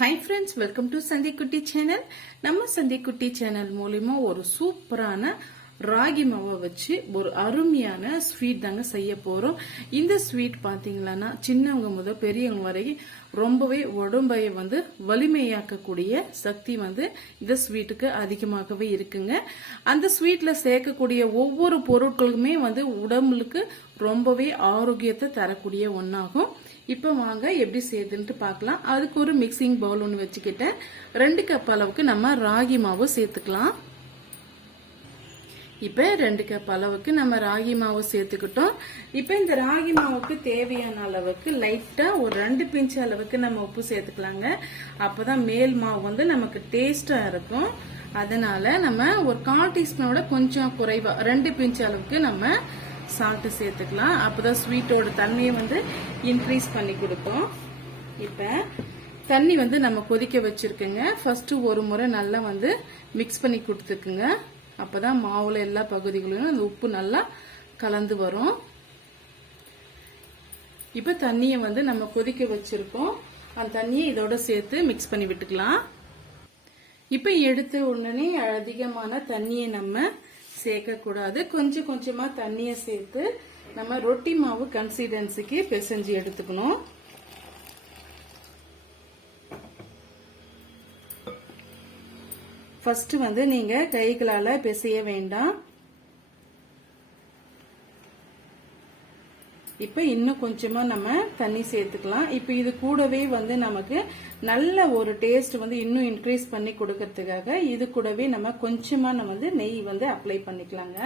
Hi friends welcome to Santhikutti channel நம்ம Santhikutti channel மூலிமா ஒரு சூப்பரான ராகி மாவை வச்சு ஒரு அருமையான ஸ்வீட் தாங்க செய்ய போறோம். இந்த ஸ்வீட் பாத்தீங்களன்னா சின்னவங்க முதல் பெரியவங்க வரைக்கும் ரொம்பவே உடம்பை வந்து வலிமையாக்கக்கூடிய சக்தி வந்து இந்த ஸ்வீட்டுக்கு அதிகமாகவே இருக்குங்க. அந்த ஸ்வீட்ல சேர்க்கக்கூடிய ஒவ்வொரு பொருட்களுமே வந்து உடம்புக்கு ரொம்பவே ஆரோக்கியத்தை தரக்கூடிய ஒன்றாகும் இப்போ வாங்க எப்படி செய்யுதுன்ட்டு பார்க்கலாம். அதுக்கு ஒரு மிக்சிங் பவுல் ஒன்று வச்சுக்கிட்டேன். ரெண்டு கப் அளவுக்கு நம்ம ராகி மாவு சேர்த்துக்கலாம். இப்போ ரெண்டு கப் அளவுக்கு நம்ம ராகி மாவு சேர்த்துக்கிட்டோம். இப்போ இந்த ராகி மாவுக்கு தேவையான அளவுக்கு லைட்டாக ஒரு ரெண்டு பிஞ்ச் அளவுக்கு நம்ம உப்பு சேர்த்துக்கலாங்க. அப்போதான் மேல் மாவு வந்து நமக்கு டேஸ்டாக இருக்கும். அதனால நம்ம ஒரு கால் டீஸ்பூனோட கொஞ்சம் குறைவாக ரெண்டு பிஞ்ச் அளவுக்கு நம்ம சால்ட்டு சேர்த்துக்கலாம். அப்போதான் ஸ்வீட்டோட தண்ணியை வந்து இன்க்ரீஸ் பண்ணி கொடுப்போம் இப்போ தண்ணி வந்து நம்ம கொதிக்க வச்சுருக்கோங்க. ஃபஸ்ட்டு ஒரு முறை நல்லா வந்து மிக்ஸ் பண்ணி கொடுத்துக்குங்க. அப்பதான் மாவில் எல்லா பகுதிகளிலும் அந்த உப்பு நல்லா கலந்து வரும். இப்போ தண்ணியை வந்து நம்ம கொதிக்க வச்சுருக்கோம். அந்த தண்ணியை இதோட சேர்த்து மிக்ஸ் பண்ணி விட்டுக்கலாம். இப்போ எடுத்த உடனே அதிகமான தண்ணியை நம்ம சேர்க்கக்கூடாது. கொஞ்சம் கொஞ்சமாக தண்ணியை சேர்த்து நம்ம ரொட்டி மாவு கன்சிஸ்டன்சிக்கு பிசைஞ்சு எடுத்துக்கணும். ஃபர்ஸ்ட் வந்து நீங்கள் கைகளால் பிசைய வேண்டாம். இப்போ இன்னும் கொஞ்சமா நம்ம தண்ணி சேர்த்துக்கலாம். இப்போ இது கூடவே வந்து நமக்கு நல்ல ஒரு டேஸ்ட் வந்து இன்னும் இன்க்ரீஸ் பண்ணி கொடுக்கறதுக்காக இது கூடவே நம்ம கொஞ்சமா நம்ம வந்து நெய் வந்து அப்ளை பண்ணிக்கலாங்க.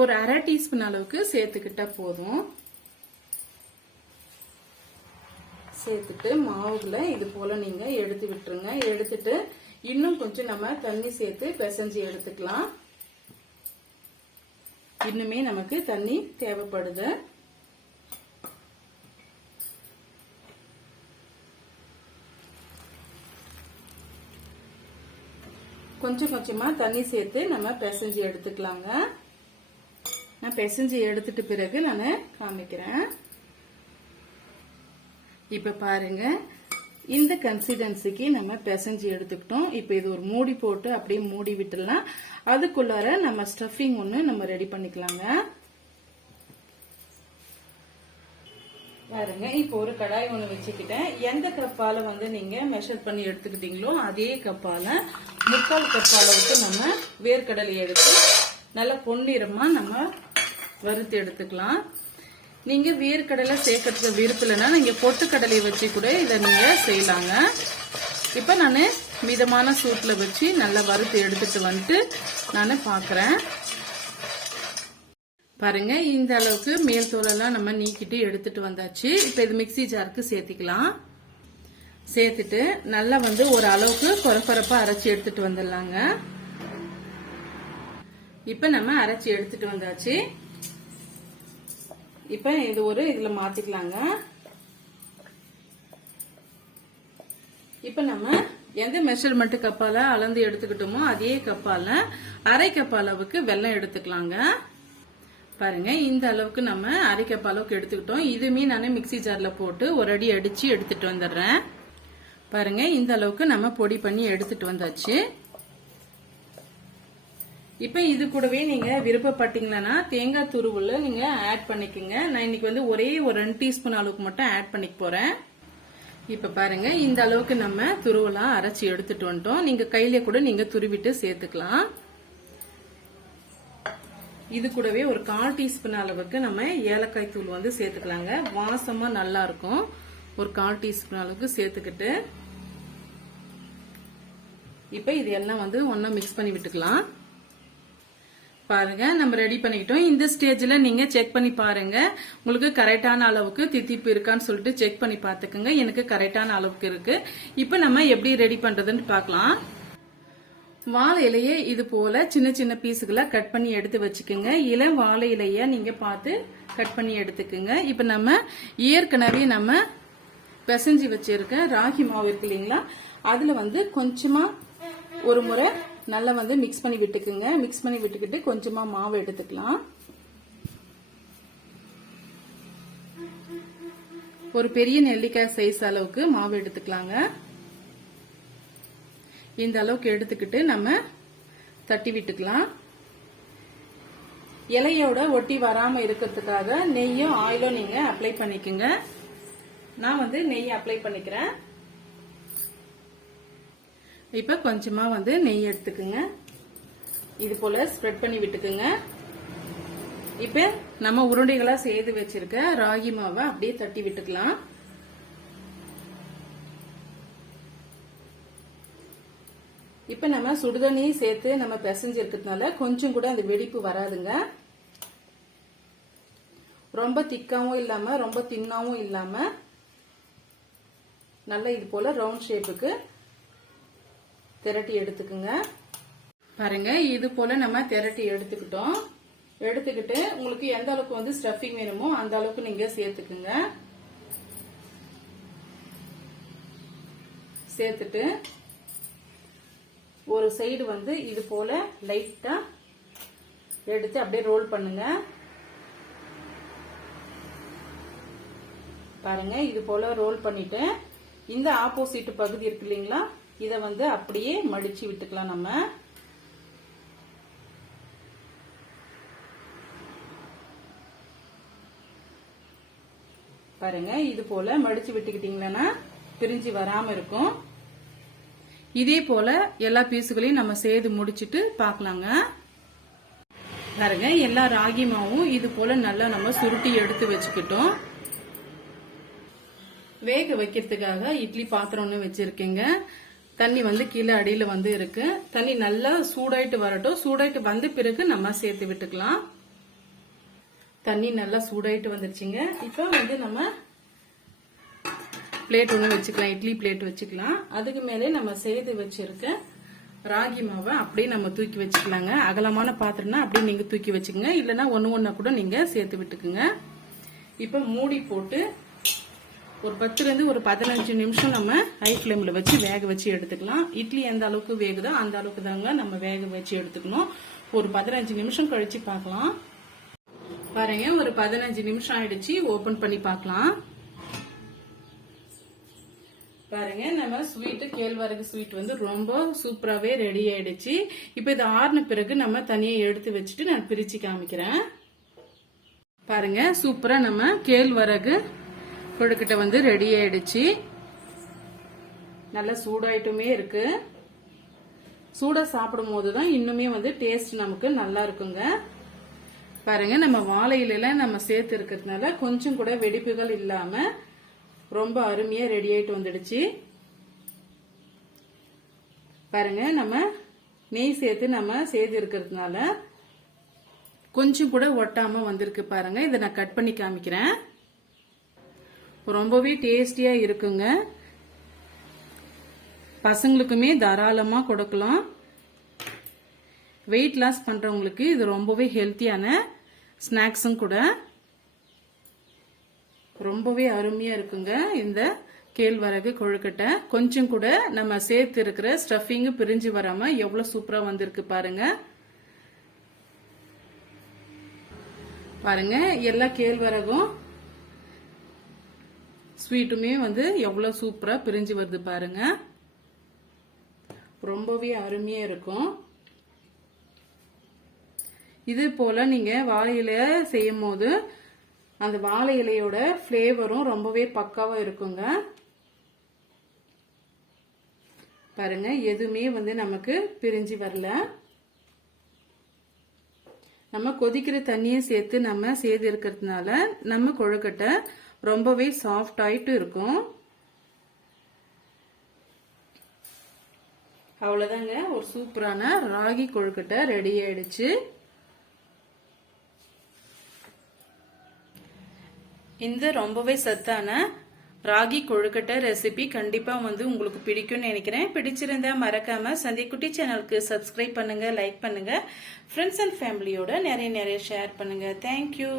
ஒரு அரை டீஸ்பூன் அளவுக்கு சேர்த்துக்கிட்டா போதும். சேர்த்துட்டு மாவுல இது போல நீங்க எடுத்து விட்டுருங்க. எடுத்துட்டு இன்னும் கொஞ்சம் நம்ம தண்ணி சேர்த்து பிசைஞ்சு எடுத்துக்கலாம். இன்னுமே நமக்கு தண்ணி தேவைப்படுது. கொஞ்சம் கொஞ்சமா தண்ணி சேர்த்து நம்ம பிசைஞ்சு எடுத்துக்கலாங்க. நான் பிசைஞ்சு எடுத்துட்டு பிறகு நான் காமிக்கிறேன். இப்ப பாருங்க. இந்த கன்சிஸ்டன்சிக்கு நம்ம பிசைஞ்சு எடுத்துக்கிட்டோம். இப்போ இது ஒரு மூடி போட்டு அப்படியே மூடி விட்டுடலாம். அதுக்குள்ளார நம்ம ஸ்டஃபிங் ஒன்று நம்ம ரெடி பண்ணிக்கலாங்க. பாருங்க இப்போ ஒரு கடாய் ஒன்று வச்சுக்கிட்டேன். எந்த கப்பால வந்து நீங்க மெஷர் பண்ணி எடுத்துக்கிட்டீங்களோ அதே கப்பால முக்கால் கப் அளவுக்கு நம்ம வேர்க்கடலை எடுத்து நல்லா பொன்னிறமா நம்ம வறுத்து எடுத்துக்கலாம். நீங்க வேர்க்கடலை சேர்க்கறதுக்கு விருப்பலைன்னா நீங்க பொட்டுக்கடலையை வச்சு கூட இதை நீங்க செய்யலாங்க. இப்ப நான் மிதமான சூட்ல வச்சு நல்லா வறுத்து எடுத்துட்டு வந்துட்டு நான் பாக்குறேன். பாருங்க இந்த அளவுக்கு மேல் தோலெல்லாம் நம்ம நீக்கிட்டு எடுத்துட்டு வந்தாச்சு. இப்ப இது மிக்சி ஜாருக்கு சேர்த்திக்கலாம். சேர்த்துட்டு நல்லா வந்து ஒரு அளவுக்கு கொரப்பரப்பா அரைச்சி எடுத்துட்டு வந்துடலாங்க. இப்ப நம்ம அரைச்சி எடுத்துட்டு வந்தாச்சு. இப்ப இது ஒரு இதுல மாத்திக்கலாங்க. இப்ப நம்ம எந்த மெஷர்மெண்ட் கப்பால அளந்து எடுத்துக்கிட்டோமோ அதே கப்பால அரை கப் அளவுக்கு வெள்ளம் எடுத்துக்கலாங்க. பாருங்க இந்த அளவுக்கு நம்ம அரை கப் அளவுக்கு எடுத்துக்கிட்டோம். இதுமே நான் மிக்சி ஜார்ல போட்டு ஒரு அடி அடிச்சு எடுத்துட்டு வந்துடுறேன். பாருங்க இந்த அளவுக்கு நம்ம பொடி பண்ணி எடுத்துட்டு வந்தாச்சு. இப்போ இது கூடவே நீங்கள் விருப்பப்பட்டீங்கன்னா தேங்காய் துருவில் நீங்கள் ஆட் பண்ணிக்கோங்க. நான் இன்னைக்கு வந்து ஒரே ஒரு ரெண்டு டீஸ்பூன் அளவுக்கு மட்டும் ஆட் பண்ணிக்க போகிறேன் இப்போ பாருங்க இந்த அளவுக்கு நம்ம துருவெல்லாம் அரைச்சி எடுத்துட்டு வந்துட்டோம். நீங்கள் கையில கூட நீங்கள் துருவிட்டு சேர்த்துக்கலாம். இது கூடவே ஒரு கால் டீஸ்பூன் அளவுக்கு நம்ம ஏலக்காய் தூள் வந்து சேர்த்துக்கலாங்க. வாசமாக நல்லா இருக்கும். ஒரு கால் டீஸ்பூன் அளவுக்கு சேர்த்துக்கிட்டு. இப்போ இது எல்லாம் வந்து ஒன்றா மிக்ஸ் பண்ணி விட்டுக்கலாம். பாருங்க நம்ம ரெடி பண்ணிக்கிட்டோம். இந்த ஸ்டேஜ்ல நீங்க செக் பண்ணி பாருங்க. உங்களுக்கு கரெக்டான அளவுக்கு தித்திப்பு இருக்கான்னு சொல்லிட்டு செக் பண்ணி பாத்துக்கோங்க எனக்கு கரெக்டான அளவுக்கு இருக்கு. இப்ப நம்ம எப்படி ரெடி பண்றதுன்னு பார்க்கலாம். வாழை இலையை இது போல சின்ன சின்ன பீஸுகளை கட் பண்ணி எடுத்து வச்சுக்கோங்க. இளம் வாழை இலைய நீங்க பார்த்து கட் பண்ணி எடுத்துக்கோங்க. இப்ப நம்ம ஏற்கனவே நம்ம பிசைஞ்சு வச்சிருக்க ராகி மாவு இருக்கு இல்லைங்களா? அதுல வந்து கொஞ்சமா ஒரு முறை நல்லா வந்து மிக்ஸ் பண்ணி விட்டுக்குங்க. மிக்ஸ் பண்ணி விட்டுக்கிட்டு கொஞ்சமா மாவு எடுத்துக்கலாம். ஒரு பெரிய நெல்லிக்காய் சைஸ் அளவுக்கு மாவு எடுத்துக்கலாங்க. இந்த அளவுக்கு எடுத்துக்கிட்டு நம்ம தட்டி விட்டுக்கலாம். இலையோட ஒட்டி வராம இருக்கிறதுக்காக நெய்யும் ஆயிலும் நீங்க அப்ளை பண்ணிக்கோங்க. நான் வந்து நெய் அப்ளை பண்ணிக்கிறேன். இப்ப கொஞ்சமா வந்து நெய் எடுத்துக்குங்க. இது போல ஸ்ப்ரெட் பண்ணி விட்டுக்குங்க. இப்ப நம்ம உருண்டைகளா செய்து வச்சிருக்க ராகி மாவை அப்படியே தட்டி விட்டுக்கலாம். இப்ப நம்ம சுடுதண்ணி சேர்த்து நம்ம பிசைஞ்சு இருக்கிறதுனால கொஞ்சம் கூட அந்த வெடிப்பு வராதுங்க. ரொம்ப திக்காவும் இல்லாம ரொம்ப தின்னாவும் இல்லாம நல்லா இது போல ரவுண்ட் ஷேப்புக்கு திரட்டி எடுத்துக்குங்க. பாருங்க இது போல நம்ம திரட்டி எடுத்துக்கிட்டோம். எடுத்துக்கிட்டு உங்களுக்கு எந்த அளவுக்கு வந்து ஸ்டஃபிங் வேணுமோ அந்த அளவுக்கு நீங்க சேர்த்துக்குங்க. சேர்த்துட்டு ஒரு சைடு வந்து இது போல லைட்டா எடுத்து அப்படியே ரோல் பண்ணுங்க. பாருங்க இது போல ரோல் பண்ணிட்டு இந்த ஆப்போசிட் பகுதி இருக்கு இல்லைங்களா? இத வந்து அப்படியே மடிச்சு விட்டுக்கலாம் நம்ம. பாருங்க இது போல மடிச்சு விட்டுக்கிட்டீங்கன்னா பிரிஞ்சு வராம இருக்கும். இதே போல எல்லா பீஸுகளையும் நம்ம செய்து முடிச்சிட்டு பார்க்கலாங்க. பாருங்க எல்லா ராகி மாவும் இது போல நல்லா நம்ம சுருட்டி எடுத்து வச்சுக்கிட்டோம். வேக வைக்கிறதுக்காக இட்லி பாத்திரம்னு வச்சிருக்கேங்க. தண்ணி வந்து கீழே அடியில் வந்து இருக்கு. தண்ணி நல்லா சூடாயிட்டு வரட்டும். சூடாயிட்டு வந்த பிறகு நம்ம சேர்த்து விட்டுக்கலாம். தண்ணி நல்லா சூடாயிட்டு வந்துருச்சுங்க. இப்போ வந்து நம்ம பிளேட் ஒன்று வச்சுக்கலாம். இட்லி பிளேட் வச்சுக்கலாம். அதுக்கு மேலே நம்ம செய்து வச்சிருக்க ராகி மாவை அப்படியே நம்ம தூக்கி வச்சுக்கலாங்க. அகலமான பாத்திரம்னா அப்படியே நீங்கள் தூக்கி வச்சுக்கோங்க. இல்லைன்னா ஒன்று ஒன்றா கூட நீங்கள் சேர்த்து விட்டுக்குங்க. இப்போ மூடி போட்டு ஒரு பத்துலேருந்து ஒரு பதினஞ்சு நிமிஷம் நம்ம ஹை ஃப்ளேமில் வச்சு வேக வச்சு எடுத்துக்கலாம். இட்லி எந்த அளவுக்கு வேகுதோ அந்த அளவுக்கு தாங்க நம்ம வேக வச்சு எடுத்துக்கணும். ஒரு பதினஞ்சு நிமிஷம் கழிச்சு பார்க்கலாம். பாருங்க ஒரு பதினஞ்சு நிமிஷம் ஆயிடுச்சு. ஓபன் பண்ணி பார்க்கலாம். பாருங்க நம்ம ஸ்வீட்டு கேழ்வரகு ஸ்வீட் வந்து ரொம்ப சூப்பராகவே ரெடி ஆயிடுச்சு. இப்போ இது ஆறின பிறகு நம்ம தனியாக எடுத்து வச்சுட்டு நான் பிரித்து காமிக்கிறேன். பாருங்க சூப்பரா நம்ம கேழ்வரகு கொழுக்கட்டை வந்து ரெடி ஆயிடுச்சு. நல்லா சூடாயிட்டுமே இருக்கு. சூடா சாப்பிடும் போது தான் இன்னுமே வந்து டேஸ்ட் நமக்கு நல்லா இருக்குங்க. பாருங்க நம்ம வாழையில நம்ம சேர்த்து இருக்கிறதுனால கொஞ்சம் கூட வெடிப்புகள் இல்லாம ரொம்ப அருமையா ரெடி ஆயிட்டு வந்துடுச்சு. பாருங்க நம்ம நெய் சேர்த்து நம்ம சேர்த்து இருக்கிறதுனால கொஞ்சம் கூட ஒட்டாம வந்திருக்கு பாருங்க. இதை நான் கட் பண்ணி காமிக்கிறேன். ரொம்பவே டேஸ்டியா இருக்குங்க. பசங்களுக்குமே தாராளமா கொடுக்கலாம். வெயிட் லாஸ் பண்றவங்களுக்கு இது ரொம்பவே ஹெல்த்தியான ஸ்நாக்ஸும் கூட. ரொம்பவே அருமையா இருக்குங்க இந்த கேழ்வரகு கொழுக்கட்டை. கொஞ்சம் கூட நம்ம சேர்த்து இருக்கிற ஸ்டஃபிங்கு பிரிஞ்சு வராம எவ்வளவு சூப்பரா வந்திருக்கு பாருங்க. பாருங்க எல்லா கேழ்வரகும் ஸ்வீட்டுமே வந்து எவ்வளோ சூப்பராக பிரிஞ்சு வருது பாருங்க. ரொம்பவே அருமையாக இருக்கும். இது போல் நீங்கள் வாழை செய்யும் போது அந்த வாழை இலையோட ஃப்ளேவரும் ரொம்பவே பக்காவாக இருக்குங்க. பாருங்க எதுவுமே வந்து நமக்கு பிரிஞ்சு வரல. நம்ம கொதிக்கிற தண்ணியை சேர்த்து நம்ம செய்து இருக்கிறதுனால நம்ம கொழுக்கட்டை ரொம்பவே சாஃப்ட் ஆயிட்டு இருக்கும். அவ்வளவுதாங்க. ஒரு சூப்பரான ராகி கொழுக்கட்டை ரெடி ஆயிடுச்சு. இந்த ரொம்பவே சத்தான ராகி கொழுக்கட்டை ரெசிபி கண்டிப்பா வந்து உங்களுக்கு பிடிக்கும்னு நினைக்கிறேன். பிடிச்சிருந்தா மறக்காம சந்திக்குட்டி சேனலுக்கு சப்ஸ்கிரைப் பண்ணுங்க லைக் பண்ணுங்க. ஃப்ரெண்ட்ஸ் அண்ட் ஃபேமிலியோட நிறைய நிறைய ஷேர் பண்ணுங்க. தேங்க்யூ